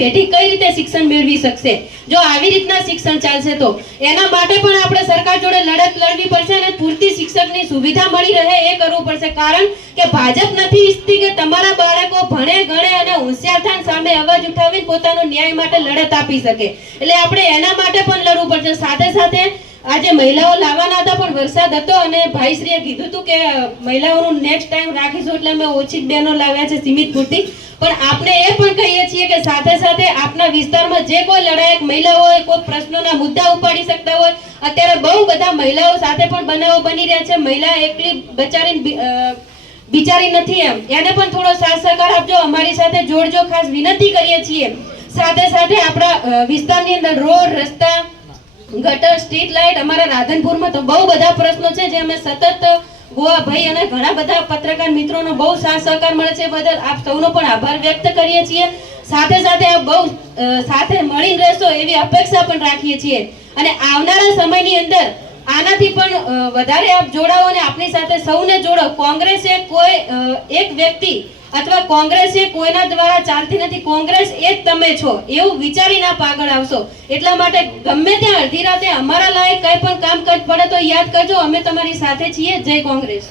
પેઢી કઈ રીતે શિક્ષણ મેળવી શકશે? જો આવી રીતના શિક્ષણ ચાલશે તો? એના માટે પણ આપણે સરકાર જોડે લડત લડવી પડશે અને પૂરતી શિક્ષકની સુવિધા મળી રહે એ કરવું પડશે. કારણ કે ભાજપ નથી ઈચ્છતી કે તમારા બાળકો ભણે, ગણે અને હોશિયાર થાય સામે અવાજ ઉઠાવીને પોતાનો ન્યાય માટે લડત આપી શકે. એટલે આપણે એના માટે પણ લડવું પડશે. સાથે સાથે આજે મહિલાઓ લાવવાના હતા વરસાદ હતો અને ભાઈશ્રીએ કીધું હતું કે મહિલાઓનું નેક્સ્ટ ટાઈમ રાખીશું એટલે અમે ઓછી બહેનો લાવ્યા છે સીમિત પૂરતી. પણ આપણે એ પણ કહીએ છીએ કે સાથે સાથે આપના વિસ્તારમાં જે કોઈ લડાયક મહિલાઓ હોય, કોઈ પ્રશ્નોના મુદ્દા ઉપાડી શકતા હોય, અત્યારે બહુ બધા મહિલાઓ સાથે પણ બનાવો બની રહ્યા છે. મહિલા એકલી બચારી બિચારી નથી એમ. એને પણ થોડો સાથ સહકાર આપજો. અમારી સાથે જોડજો. ખાસ વિનંતી કરીએ છીએ. સાથે સાથે આપણા વિસ્તારની અંદર રોડ, રસ્તા ગટર, સ્ટ્રીટ લાઇટ, અમારા રાધનપુરમાં તો બહુ બધા પ્રશ્નો છે જે અમે સતત ગોવા ભાઈ અને ઘણા બધા પત્રકાર મિત્રોનો બહુ સાથ સહકાર મળે છે બદલ આપ સૌનો પણ આભાર વ્યક્ત કરીએ છીએ. સાથે સાથે આપ બહુ સાથે મળીને રહેશો એવી અપેક્ષા પણ રાખીએ છીએ. અને આવનારા સમયની અંદર આનાથી પણ વધારે આપ જોડાઓ અને આપની સાથે સૌને જોડો. કોંગ્રેસે કોઈ એક વ્યક્તિ અથવા કોંગ્રેસ એ કોઈના દ્વારા ચાલતી નથી. કોંગ્રેસ એ જ તમે છો. એવું વિચારીને આપ આગળ આવશો. એટલા માટે ગમે ત્યાં અડધી રાતે અમારા લાયક કંઈ પણ કામ કર પડે તો યાદ કરજો, અમે તમારી સાથે છીએ. જય કોંગ્રેસ.